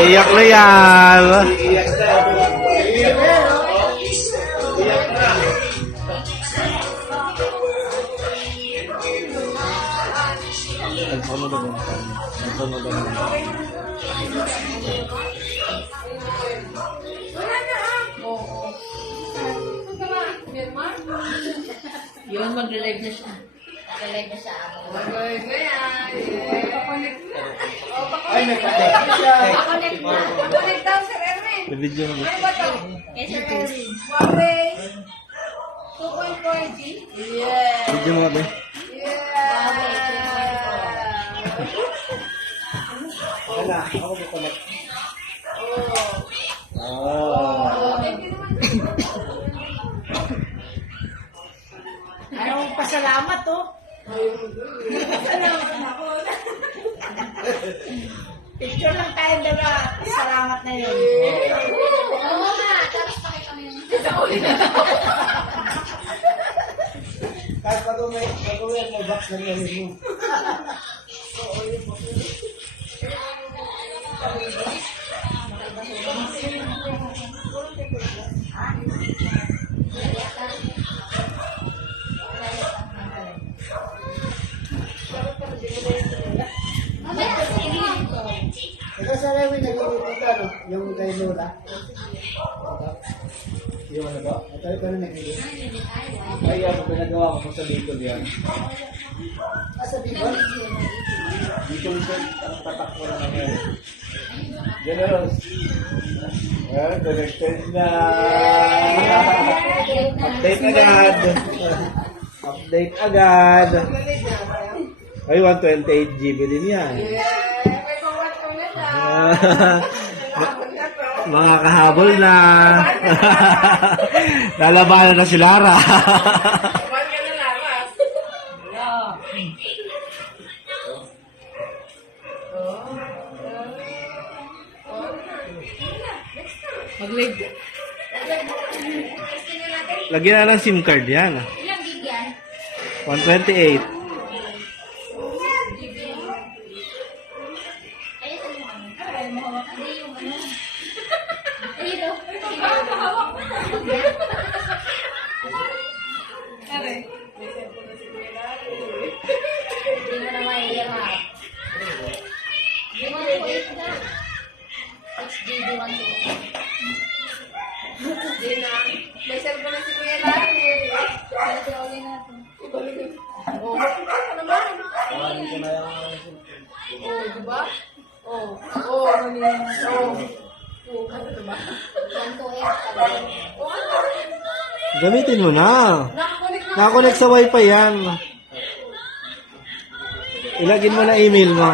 Iyak na yan. Yun, mag-live na siya. Mag-live na siya. Ay, may pa-check. Pakonek daw, Sir Erwin. Video mo. Ano ba ito? Kay Sir Erwin. Huawei 2.4G. Yeah. Video mo ba? Huawei 2.4. Wala, ako may connect. Ayaw pasalamat, oh. Salamat ako. Picture lang tayo, diba? Salamat na yun. Oo nga. Tapos pakita mo yun. Gagawin mo box na gawin mo. Ikaw sa Rewin, nag-iipon ka, no? Yung kay Lola. Yung ano ba? Ito ka na nag-iipon. Ay, ano pinagawa ko sa Bicol yan? Sa Bicol? Bicol ko, ang tatak ko na naman. Generous. Well, connected na. Update agad. Update agad. Ay, 128 GB din yan. Mga kahabol na. Lalabanan na si Lara. Mag-live. Lagyan na ng SIM card yan. Ilang gig yan? 128. Ayun mo ano. Hindi yung ano. Ayun o. Hindi mo na mahihirap. Hindi mo na na. 6GB 128. Hindi na. May cellphone na si Kuya Larry. Balik na ulit natin. Oh, ano naman? Kawalan ko na yung... Oh, di ba? Oh, oh, ano yun? Oh. Oh, ano diba? 128 talaga. Oh, ano? Gamitin mo na. Nakakunik na. Nakakonect sa wifi yan. Ilagin mo na email mo.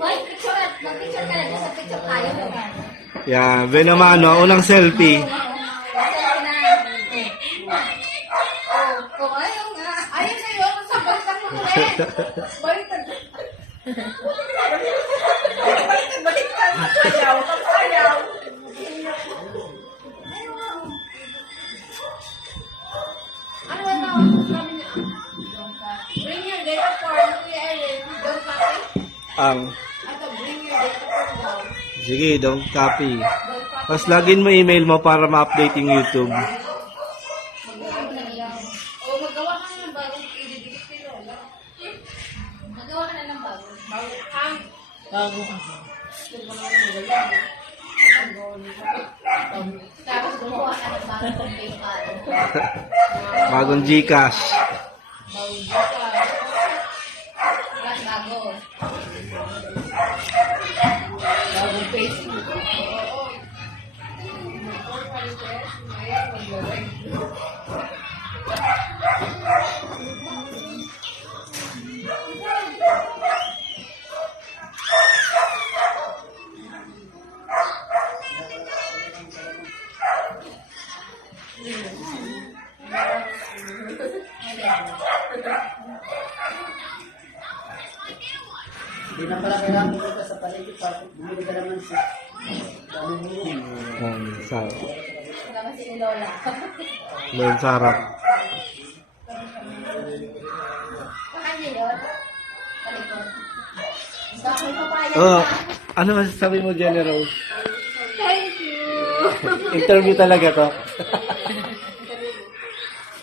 Why? Picture at mag-picture ka lang. Sa picture tayo. Yan, Benamano, unang selfie. Oh, ayaw nga. Ayun sa'yo, sa baliktad mo ulit. Baliktad. Baliktad. Ayaw, ayaw. Ano ba ito? Sabi niya, bring your data form, Kuya Ellen. Don't copy. Ang, Ato, bring your data form daw. sige, don't copy. Don't copy. Tapos login mo email mo para ma-update yung YouTube. O, magawa ka na ng bagong i-delete kay Lola. Magawa ka na ng bago. Bago ang Bago. Tapos gumawa ka ng bagong PayPal. Bagong Gcash. bago ka. Plus bago. Bagong Facebook. Oo. Before Marites, ngayon mag-direct. Hindi na pala kailangan pumunta sa paligid para bumili ka naman sa... Sarap. Naman si Lola. Doon sarap. Saan yun? Palikod. Dami papaya. Oh, ano masasabi mo, General? Thank you. Interview talaga to.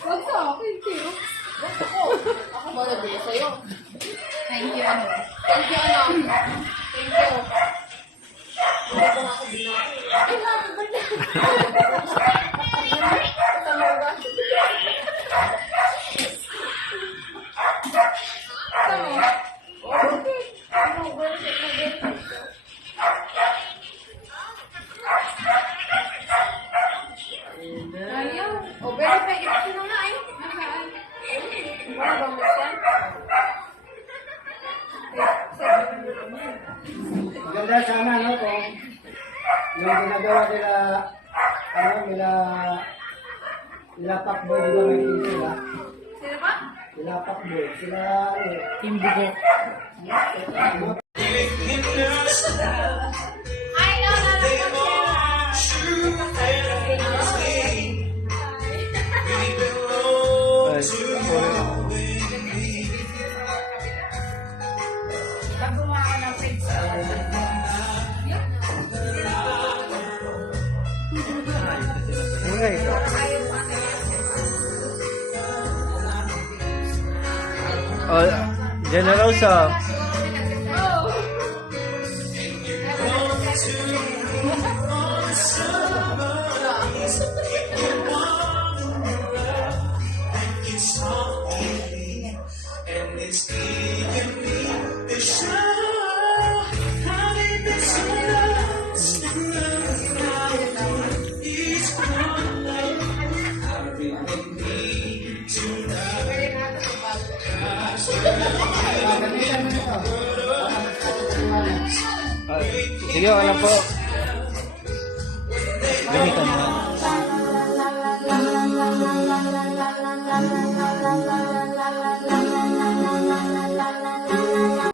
Wag ka, thank you. Ako. Ako ba nabili sa'yo? Thank you, ano. Thank you, ano? Thank you. Hindi ko na ako binaki. Ay, bakit ba na? Talaga. Tama. Okay. Ano, benefit na benefit ko. Ayaw. O, benefit. Ito na nga eh. Nasaan? Wala bang masyan? Maganda sana, no, kung yung ginagawa nila, ano, nila Pacboy, di ba may team sila? Sino ba? Sila Pacboy, sila, ano, Team Bugo. Ay, no, no, no, no. Oh, Jenna Rose, oh. Oh. Ah, sige, wala po. Gamitan mo.